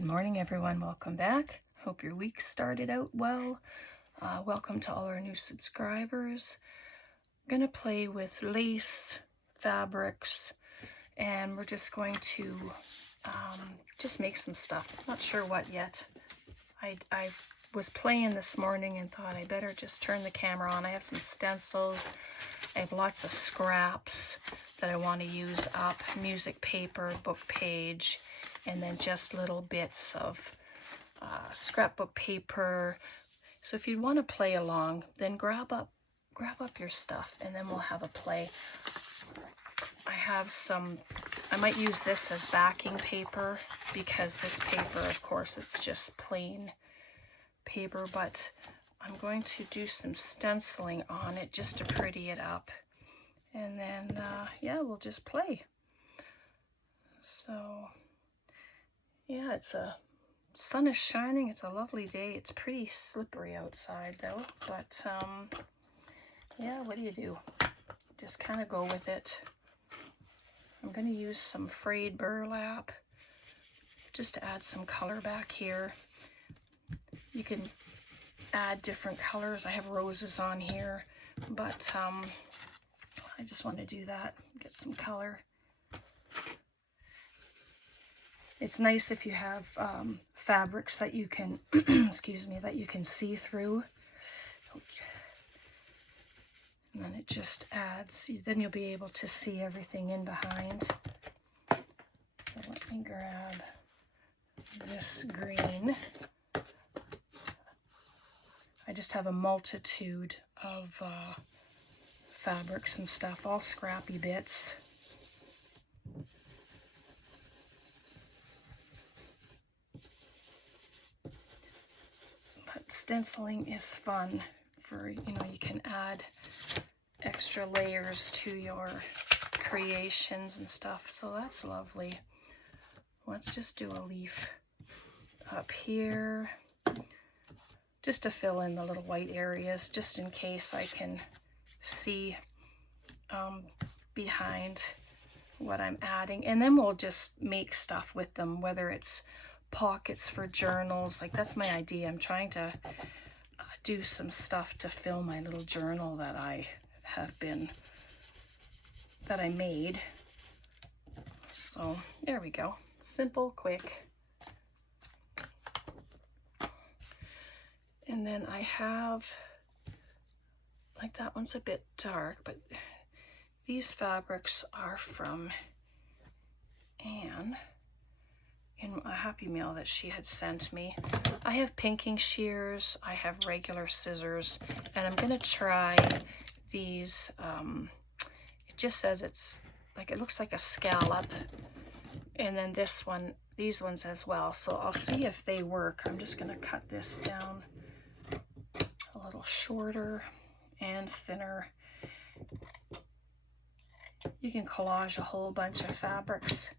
Good morning, everyone. Welcome back. Hope your week started out well. Welcome to all our new subscribers. I'm going to play with lace, fabrics, and we're just going to just make some stuff. Not sure what yet. I was playing this morning and thought I better just turn the camera on. I have some stencils. I have lots of scraps that I want to use up, music paper, book page, and then just little bits of scrapbook paper. So if you want to play along, then grab up your stuff and then we'll have a play. I have some, I might use this as backing paper because this paper, of course, it's just plain paper, but I'm going to do some stenciling on it just to pretty it up. And then, yeah, we'll just play. So, yeah, sun is shining. It's a lovely day. It's pretty slippery outside though, but yeah, what do you do? Just kind of go with it. I'm going to use some frayed burlap just to add some color back here. You can add different colors. I have roses on here, but I just want to do that, get some color. It's nice if you have fabrics that you can, excuse me, that you can see through. And then it just adds, then you'll be able to see everything in behind. So let me grab this green. I just have a multitude of fabrics and stuff, all scrappy bits. But stenciling is fun for, you know, you can add extra layers to your creations and stuff, so that's lovely. Let's just do a leaf up here just to fill in the little white areas, just in case I can see behind what I'm adding. And then we'll just make stuff with them, whether it's pockets for journals. Like, that's my idea. I'm trying to do some stuff to fill my little journal that I made. So there we go. Simple, quick. And then I have, like, that one's a bit dark, but these fabrics are from Anne in a Happy Mail that she had sent me. I have pinking shears, I have regular scissors, and I'm gonna try these. It just says it's like, it looks like a scallop, and then this one, these ones as well. So I'll see if they work. I'm just gonna cut this down a little shorter and thinner. You can collage a whole bunch of fabrics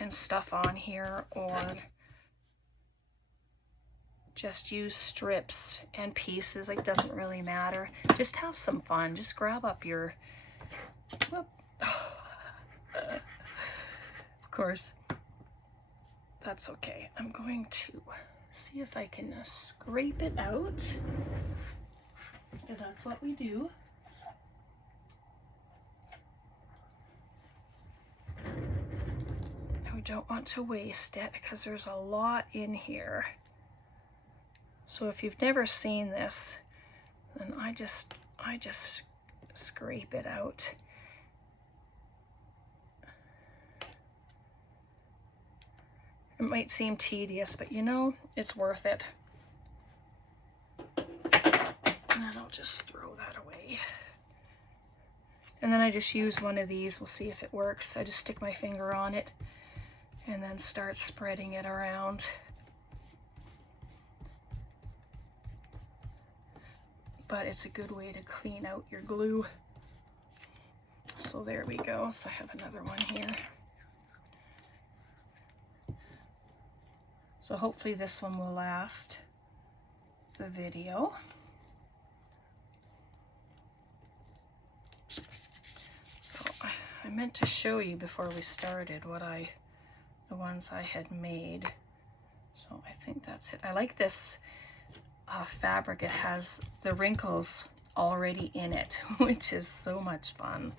and stuff on here, or just use strips and pieces. Like, doesn't really matter. Just have some fun. Just grab up your, whoop. Of course, that's okay. I'm going to see if I can scrape it out, because that's what we do. And we don't want to waste it because there's a lot in here. So if you've never seen this, then I just scrape it out. It might seem tedious, but you know, it's worth it. And then I'll just throw that away. And then I just use one of these. We'll see if it works. I just stick my finger on it and then start spreading it around. But it's a good way to clean out your glue. So there we go. So I have another one here. So hopefully this one will last the video. So I meant to show you before we started what the ones I had made. that's it. I like this fabric. It has the wrinkles already in it, which is so much fun.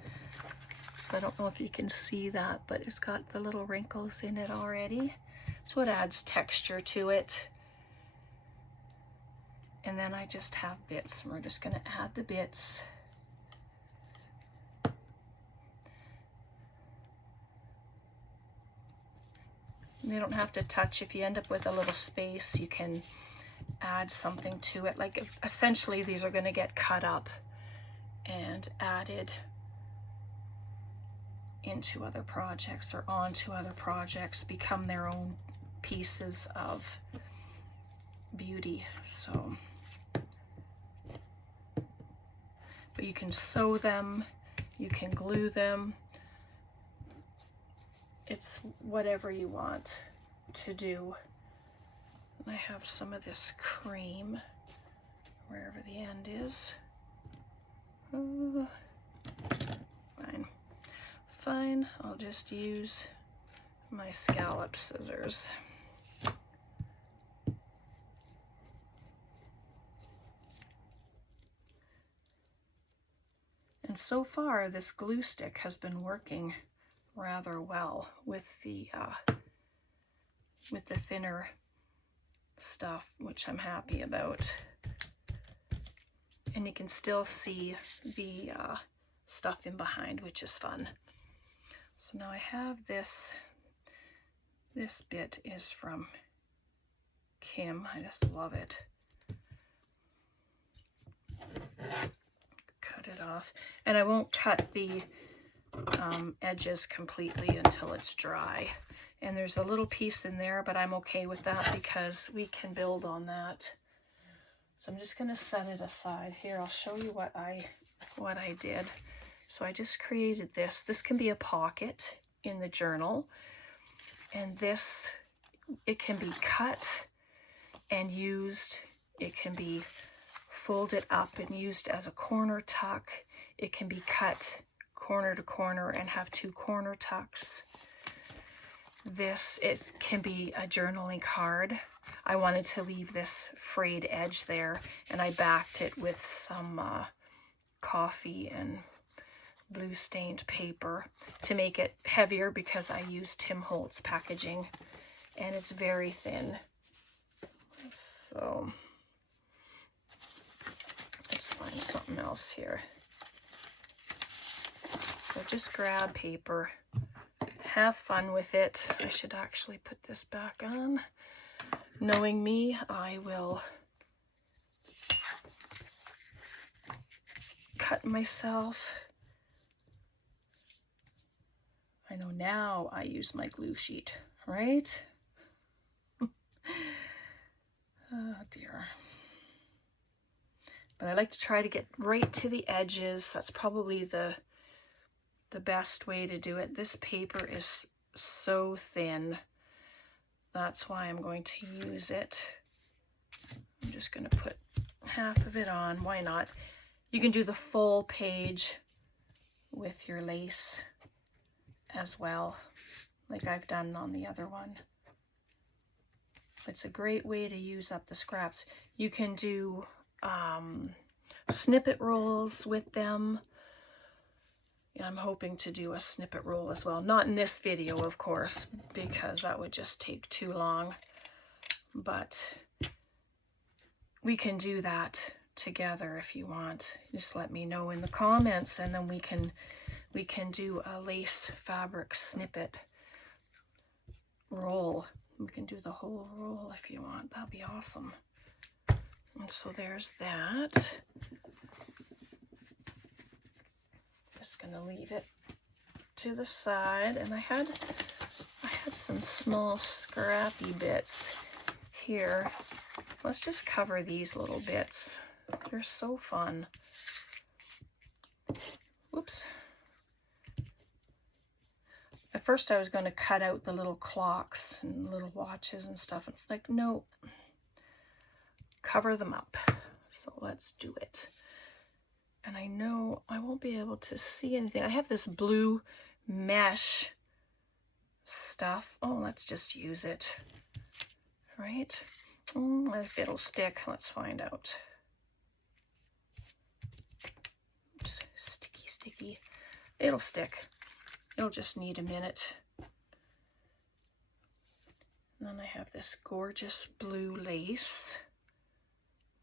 So I don't know if you can see that, but it's got the little wrinkles in it already. So it adds texture to it. And then I just have bits, and we're just going to add the bits. And they don't have to touch. If you end up with a little space, you can add something to it. Like essentially these are going to get cut up and added into other projects or onto other projects, become their own pieces of beauty. So, but you can sew them, you can glue them. It's whatever you want to do. And I have some of this cream wherever the end is. Fine, I'll just use my scallop scissors. And so far, this glue stick has been working rather well with the thinner stuff, which I'm happy about. And you can still see the stuff in behind, which is fun. So now I have this. This bit is from Kim. I just love it. Cut it off. And I won't cut the edges completely until it's dry. And there's a little piece in there, but I'm okay with that because we can build on that. So I'm just going to set it aside. Here, I'll show you what I did. So I just created this. This can be a pocket in the journal. And this, it can be cut and used. It can be folded up and used as a corner tuck. It can be cut corner to corner and have two corner tucks. This can be a journaling card. I wanted to leave this frayed edge there, and I backed it with some coffee and blue stained paper to make it heavier because I used Tim Holtz packaging and it's very thin. So let's find something else here. So just grab paper, have fun with it. I should actually put this back on. Knowing me, I will cut myself. I know now I use my glue sheet, right? Oh dear. But I like to try to get right to the edges. That's probably the best way to do it. This paper is so thin. That's why I'm going to use it. I'm just going to put half of it on. Why not? You can do the full page with your lace as well, like I've done on the other one. It's a great way to use up the scraps. You can do snippet rolls with them. I'm hoping to do a snippet roll as well. Not in this video, of course, because that would just take too long. But we can do that together if you want. Just let me know in the comments, and then we can do a lace fabric snippet roll. We can do the whole roll if you want. That'd be awesome. And so there's that. Just gonna leave it to the side, and I had some small scrappy bits here. Let's just cover these little bits. They're so fun. Whoops. At first I was going to cut out the little clocks and little watches and stuff. It's like, no, cover them up. So let's do it. And I know I won't be able to see anything. I have this blue mesh stuff. Oh, let's just use it, right? If it'll stick, let's find out. Oops, sticky, sticky. It'll stick. It'll just need a minute. And then I have this gorgeous blue lace.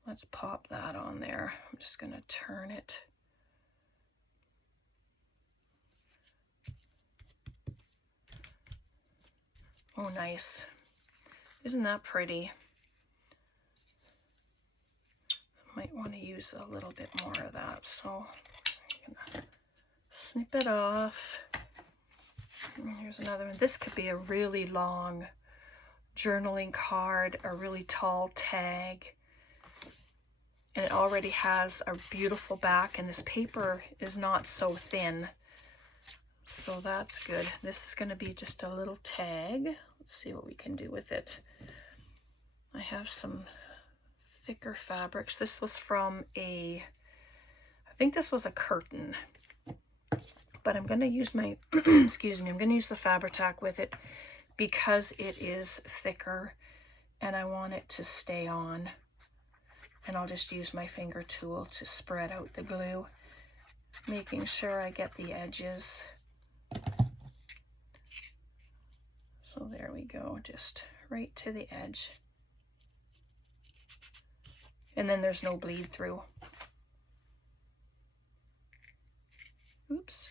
Let's pop that on there. I'm just going to turn it. Oh, nice. Isn't that pretty? Might want to use a little bit more of that, so I'm gonna snip it off. And here's another one. This could be a really long journaling card, a really tall tag, and it already has a beautiful back, and this paper is not so thin, so that's good. This is going to be just a little tag. Let's see what we can do with it. I have some thicker fabrics. This was from I think this was a curtain, but I'm going to use my, excuse me, I'm going to use the Fabri-Tac with it because it is thicker and I want it to stay on. And I'll just use my finger tool to spread out the glue, making sure I get the edges. So there we go, just right to the edge. And then there's no bleed through. Oops.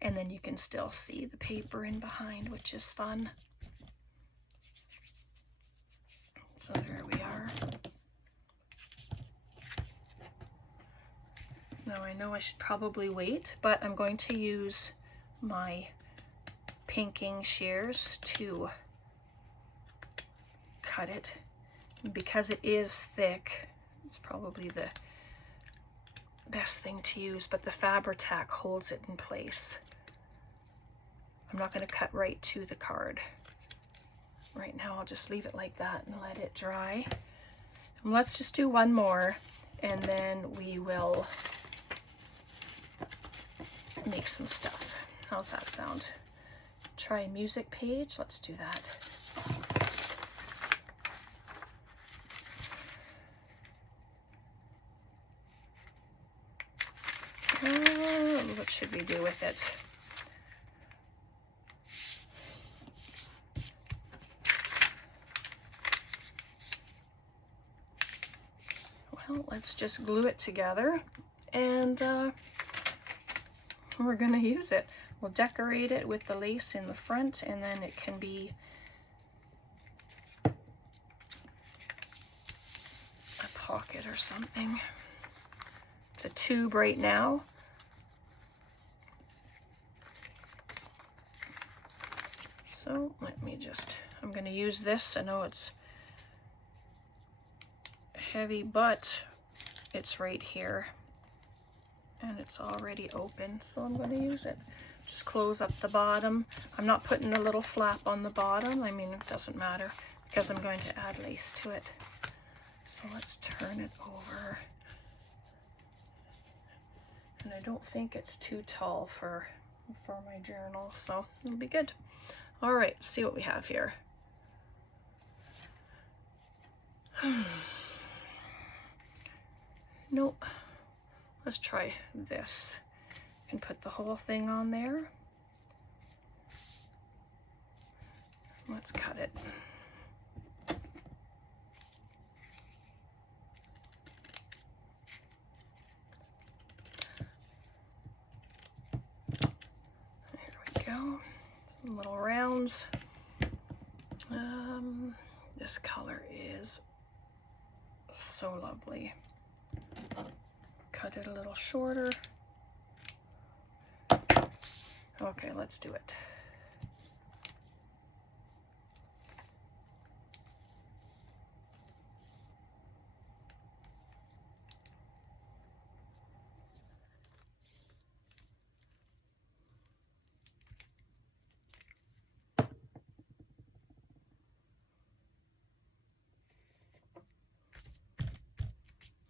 And then you can still see the paper in behind, which is fun. So there we are. Now I know I should probably wait, but I'm going to use my pinking shears to cut it. And because it is thick, it's probably the best thing to use, but the Fabri-Tac holds it in place. I'm not going to cut right to the card. Right now I'll just leave it like that and let it dry. And let's just do one more and then we will make some stuff. How's that sound? Try a music page. Let's do that. What should we do with it? Well, let's just glue it together and we're going to use it. We'll decorate it with the lace in the front and then it can be a pocket or something. It's a tube right now. So let me just, I'm going to use this. I know it's heavy, but it's right here and it's already open, so I'm going to use it. Just close up the bottom. I'm not putting a little flap on the bottom. I mean, it doesn't matter because I'm going to add lace to it. So let's turn it over. And I don't think it's too tall for my journal, so it'll be good. All right, let's see what we have here. Nope. Let's try this. You can put the whole thing on there. Let's cut it. There we go. Some little rounds. This color is so lovely. Cut it a little shorter. Okay, let's do it.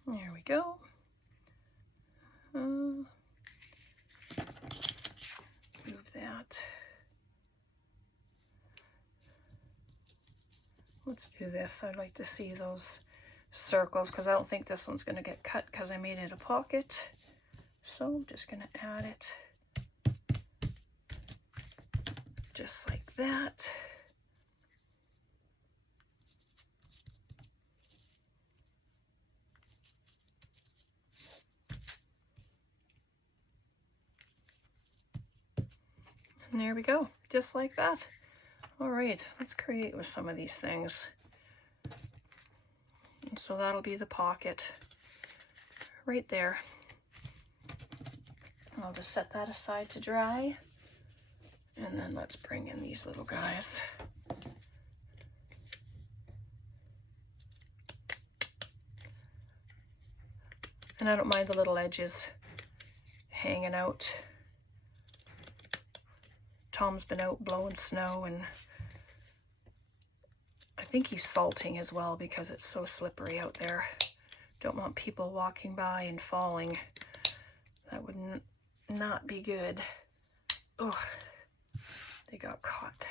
There we go. Move that. Let's do this. I'd like to see those circles because I don't think this one's going to get cut because I made it a pocket. So I'm just going to add it just like that. And there we go, just like that. All right, let's create with some of these things. And so that'll be the pocket right there. I'll just set that aside to dry. And then let's bring in these little guys. And I don't mind the little edges hanging out. Tom's been out blowing snow, and I think he's salting as well because it's so slippery out there. Don't want people walking by and falling. That would not be good. Oh, they got caught.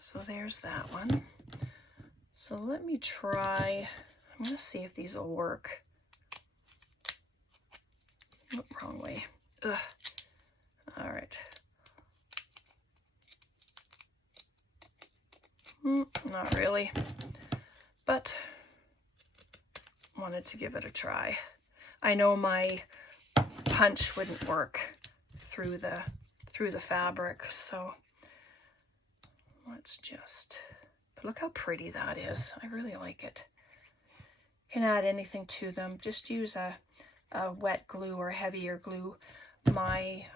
So there's that one. So let me try, I'm gonna see if these will work. Oh, wrong way. Ugh. All right. Not really, but wanted to give it a try. I know my punch wouldn't work through the fabric, so let's just, but look how pretty that is. I really like it. You can add anything to them. Just use a wet glue or heavier glue. I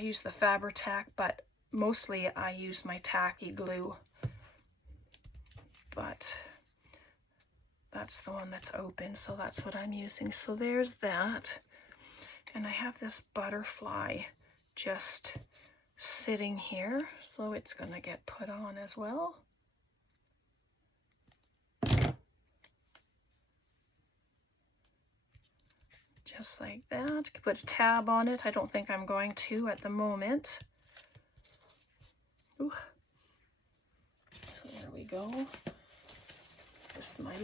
use the Fabri-Tac, but mostly I use my tacky glue. But that's the one that's open, so that's what I'm using. So there's that. And I have this butterfly just sitting here, so it's gonna get put on as well. Just like that. You can put a tab on it. I don't think I'm going to at the moment. Ooh. So there we go. This is my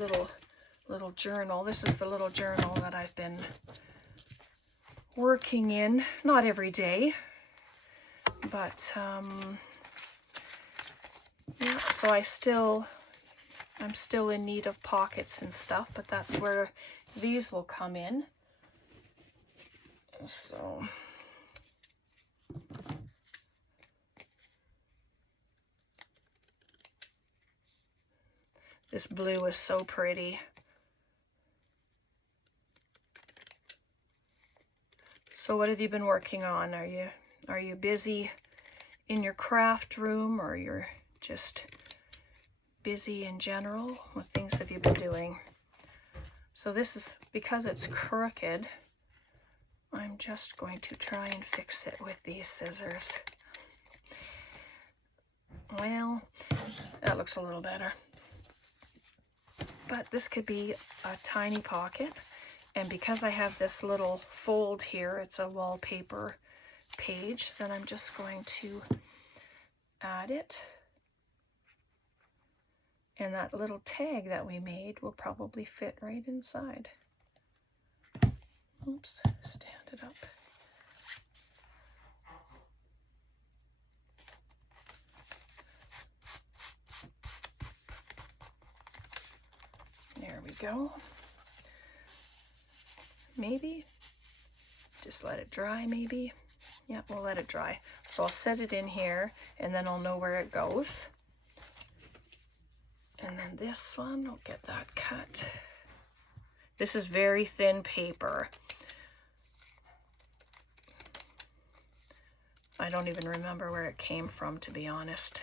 little journal. This is the little journal that I've been working in. Not every day, but yeah. So I'm still in need of pockets and stuff, but that's where these will come in. So this blue is so pretty. So what have you been working on? Are you busy in your craft room, or you're just busy in general? What things have you been doing? So this is, because it's crooked, I'm just going to try and fix it with these scissors. Well, that looks a little better. But this could be a tiny pocket. And because I have this little fold here, it's a wallpaper page, then I'm just going to add it. And that little tag that we made will probably fit right inside. Oops, stand it up. There we go. Maybe just let it dry, maybe. Yeah, we'll let it dry. So I'll set it in here, and then I'll know where it goes. And then this one, I'll get that cut. This is very thin paper. I don't even remember where it came from, to be honest.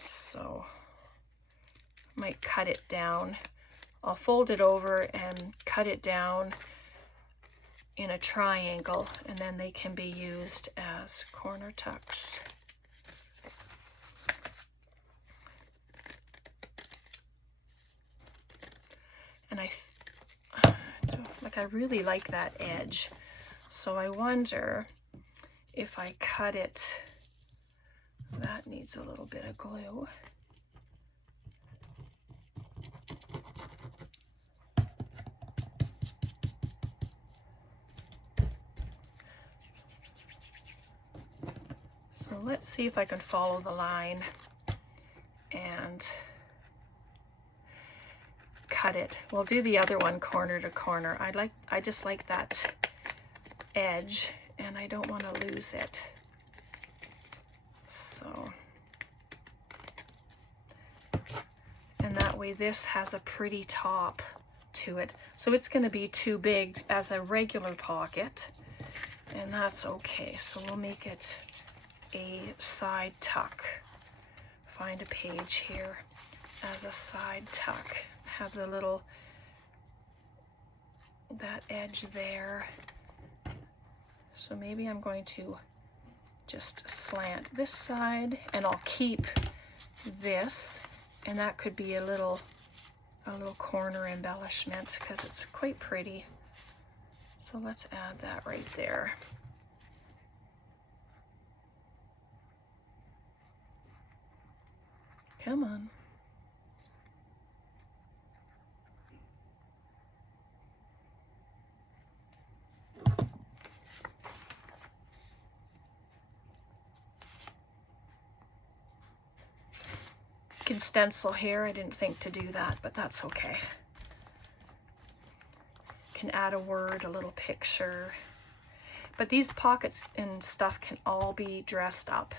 So I might cut it down. I'll fold it over and cut it down in a triangle, and then they can be used as corner tucks. And I really like that edge. So I wonder if I cut it That needs a little bit of glue. So let's see if I can follow the line and cut it. We'll do the other one corner to corner. I just like that edge and I don't want to lose it. So, and that way this has a pretty top to it. So it's going to be too big as a regular pocket, and that's okay. So we'll make it a side tuck. Find a page here as a side tuck. Have the little, that edge there. So maybe I'm going to just slant this side and I'll keep this, and that could be a little corner embellishment because it's quite pretty. So let's add that right there. Come on. You can stencil here. I didn't think to do that, but that's okay. You can add a word, a little picture. But these pockets and stuff can all be dressed up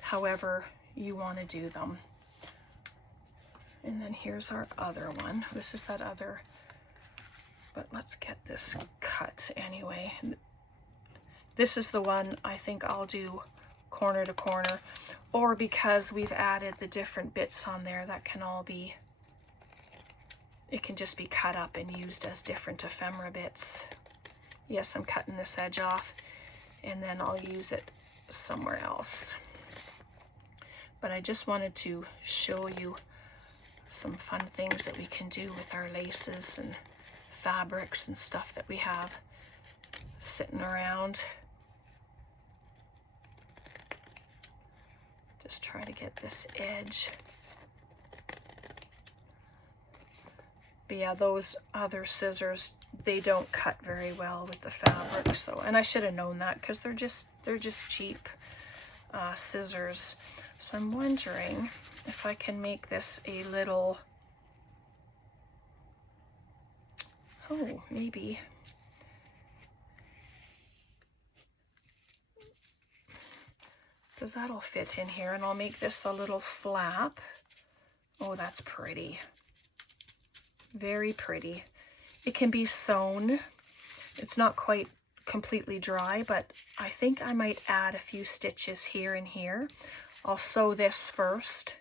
however you want to do them. And then here's our other one. This is that other, but let's get this cut anyway. This is the one I think I'll do corner to corner, or because we've added the different bits on there, that can all be, it can just be cut up and used as different ephemera bits. Yes, I'm cutting this edge off and then I'll use it somewhere else. But I just wanted to show you some fun things that we can do with our laces and fabrics and stuff that we have sitting around. Just try to get this edge. But yeah, those other scissors, they don't cut very well with the fabric. So, and I should have known that because they're just cheap scissors. So I'm wondering if I can make this a little, oh, maybe. Because that'll fit in here, and I'll make this a little flap. Oh, that's pretty. Very pretty. It can be sewn. It's not quite completely dry, but I think I might add a few stitches here and here. I'll sew this first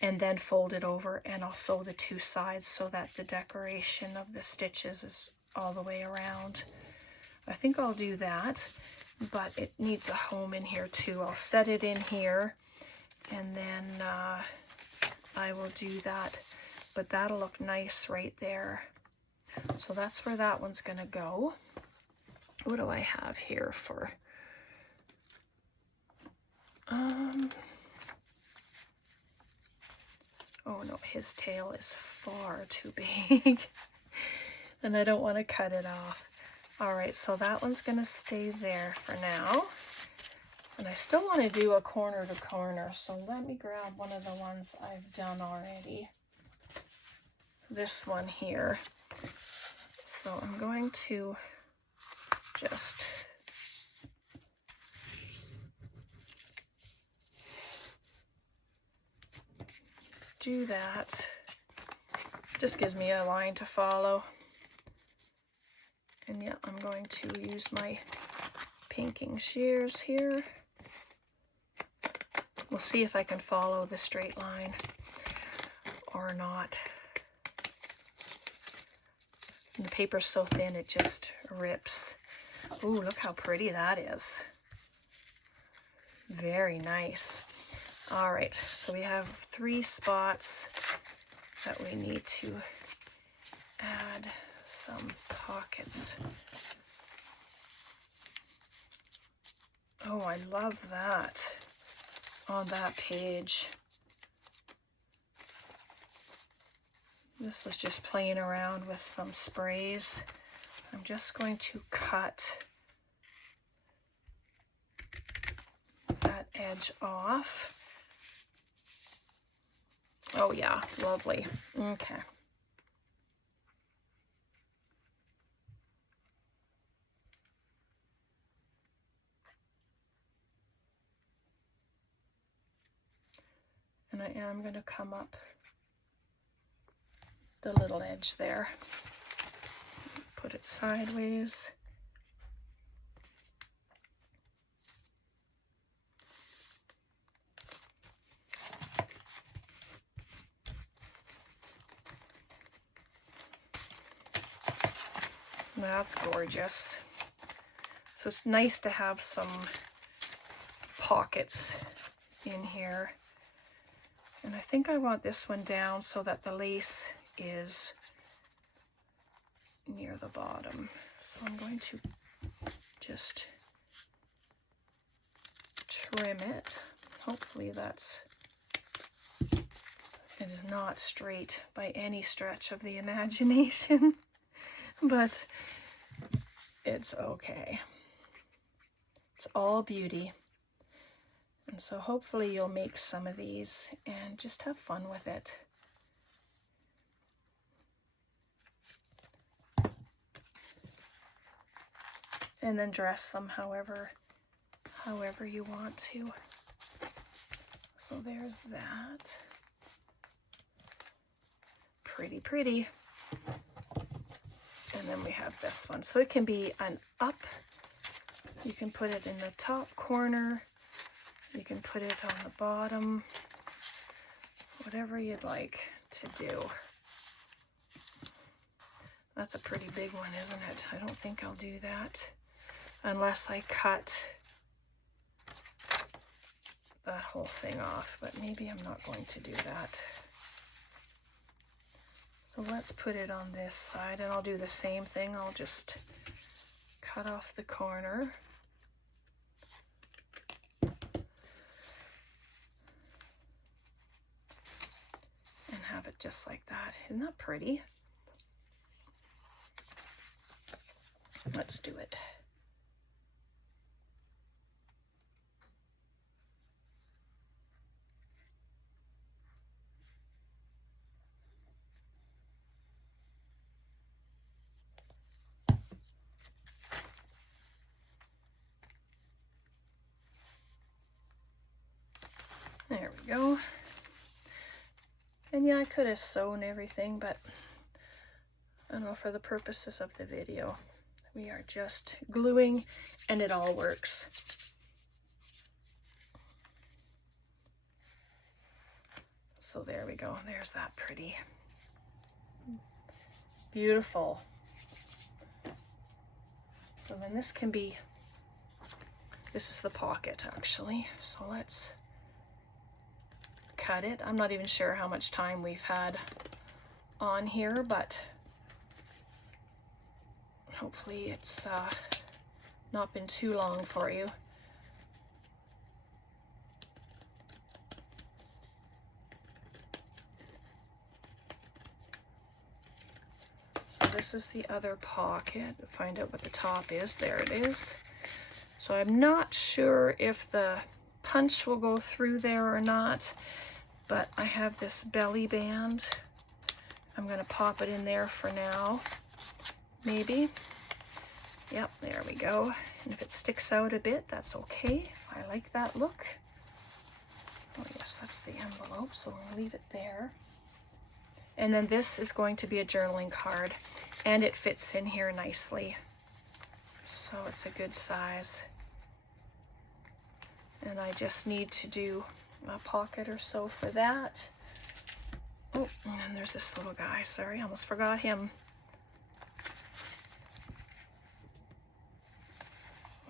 and then fold it over, and I'll sew the two sides so that the decoration of the stitches is all the way around. I think I'll do that, but it needs a home in here too. I'll set it in here and then I will do that, but that'll look nice right there. So that's where that one's gonna go. What do I have here for, oh no, his tail is far too big and I don't want to cut it off. All right, so that one's gonna stay there for now. And I still want to do a corner to corner, so let me grab one of the ones I've done already. This one here. So I'm going to just do that. Just gives me a line to follow. And yeah, I'm going to use my pinking shears here. We'll see if I can follow the straight line or not. And the paper's so thin it just rips. Ooh, look how pretty that is. Very nice. All right, so we have 3 spots that we need to add some pockets. Oh, I love that. on that page. This was just playing around with some sprays. I'm just going to cut that edge off. Oh yeah, lovely. Okay. And I am going to come up the little edge there. Put it sideways. That's gorgeous. So it's nice to have some pockets in here. And I think I want this one down so that the lace is near the bottom. So I'm going to just trim it. Hopefully it is not straight by any stretch of the imagination, but it's okay. It's all beauty. And so hopefully you'll make some of these and just have fun with it. And then dress them however you want to. So there's that. Pretty, pretty. And then we have this one. So it can be an up. You can put it in the top corner. You can put it on the bottom. Whatever you'd like to do. That's a pretty big one, isn't it? I don't think I'll do that unless I cut that whole thing off, but maybe I'm not going to do that. So let's put it on this side, and I'll do the same thing. I'll just cut off the corner. And have it just like that. Isn't that pretty? Let's do it. There we go. And yeah, I could have sewn everything, but I don't know, for the purposes of the video, we are just gluing and it all works. So there we go. There's that pretty. Beautiful. So then this can be, this is the pocket actually. So let's cut it. I'm not even sure how much time we've had on here, but hopefully it's not been too long for you. So this is the other pocket. Find out what the top is. There it is. So I'm not sure if the punch will go through there or not, but I have this belly band. I'm going to pop it in there for now. Maybe. Yep, there we go. And if it sticks out a bit, that's okay. I like that look. Oh yes, that's the envelope, so we'll leave it there. And then this is going to be a journaling card, and it fits in here nicely. So it's a good size. And I just need to do a pocket or so for that. Oh, and then there's this little guy. Sorry, I almost forgot him.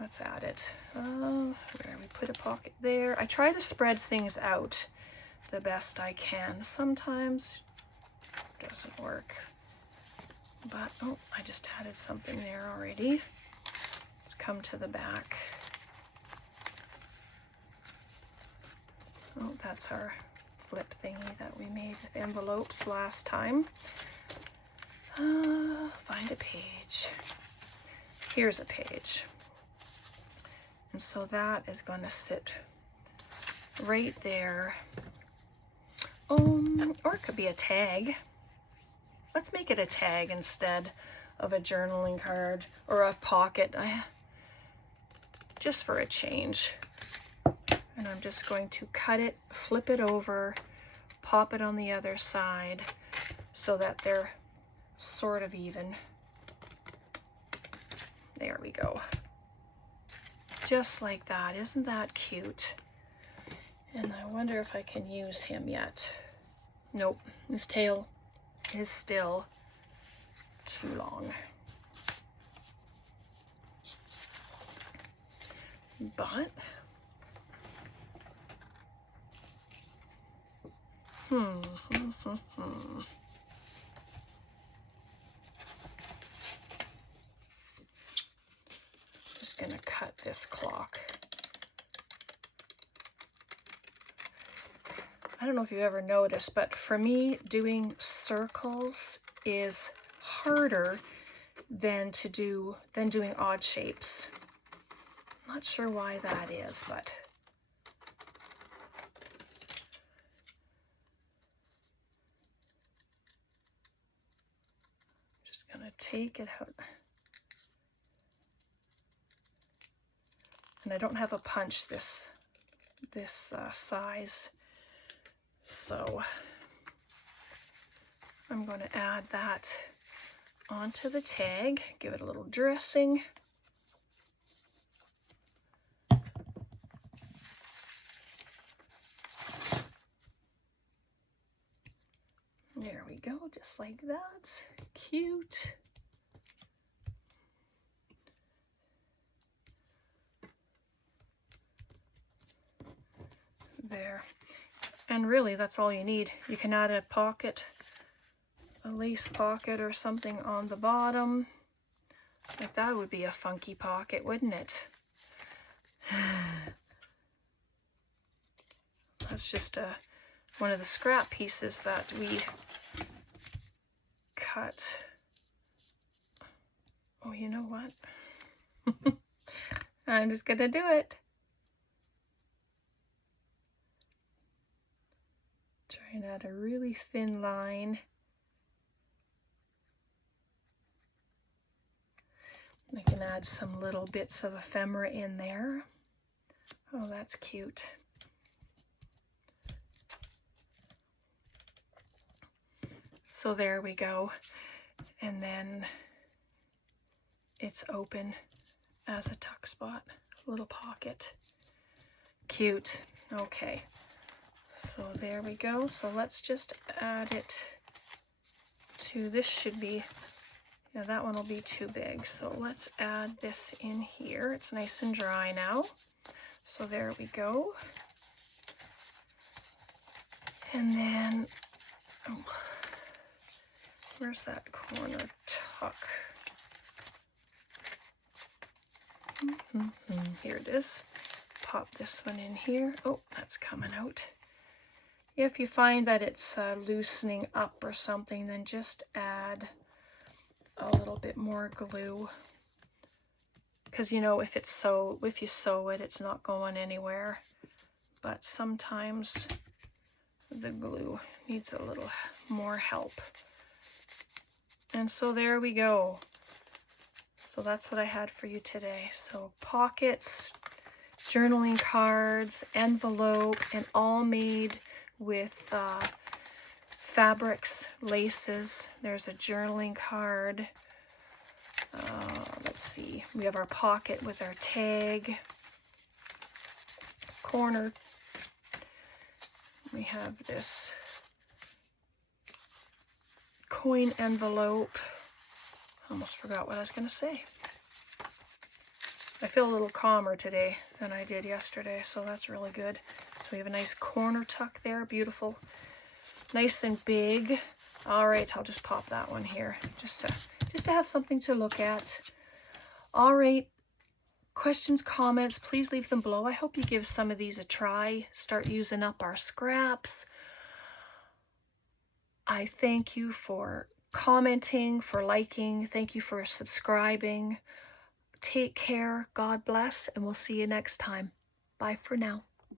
Let's add it. Where we put a pocket there. I try to spread things out the best I can. Sometimes it doesn't work. But, oh, I just added something there already. Let's come to the back. Oh, that's our flip thingy that we made with envelopes last time. Find a page. Here's a page. And so that is going to sit right there. Or it could be a tag. Let's make it a tag instead of a journaling card or a pocket, just for a change. And I'm just going to cut it, flip it over, pop it on the other side so that they're sort of even. There we go. Just like that. Isn't that cute? And I wonder if I can use him yet. Nope, his tail is still too long. But just gonna cut this clock. I don't know if you've ever noticed, but for me, doing circles is harder than doing odd shapes. Not sure why that is, but I'm just gonna take it out. And I don't have a punch this size. So I'm going to add that onto the tag, give it a little dressing. There we go, just like that. Cute. There. And really, that's all you need. You can add a pocket, a lace pocket or something on the bottom. Like that would be a funky pocket, wouldn't it? That's just one of the scrap pieces that we cut. Oh, you know what? I'm just gonna do it. Try and add a really thin line. I can add some little bits of ephemera in there. Oh, that's cute. So there we go. And then it's open as a tuck spot, little pocket. Cute. Okay. So there we go. So let's just add it to, this should be, yeah, that one will be too big. So let's add this in here. It's nice and dry now. So there we go. And then, oh, where's that corner tuck? Here it is. Pop this one in here. Oh, that's coming out. If you find that it's loosening up or something, then just add a little bit more glue. Because you know, if you sew it, it's not going anywhere. But sometimes the glue needs a little more help. And so there we go. So that's what I had for you today. So pockets, journaling cards, envelope, and all made with fabrics, laces. There's a journaling card. Let's see. We have our pocket with our tag. Corner. We have this coin envelope. Almost forgot what I was going to say. I feel a little calmer today than I did yesterday, so that's really good. So we have a nice corner tuck there, beautiful, nice and big. All right, I'll just pop that one here, just to have something to look at. All right, questions, comments, please leave them below. I hope you give some of these a try. Start using up our scraps. I thank you for commenting, for liking. Thank you for subscribing. Take care. God bless. And we'll see you next time. Bye for now.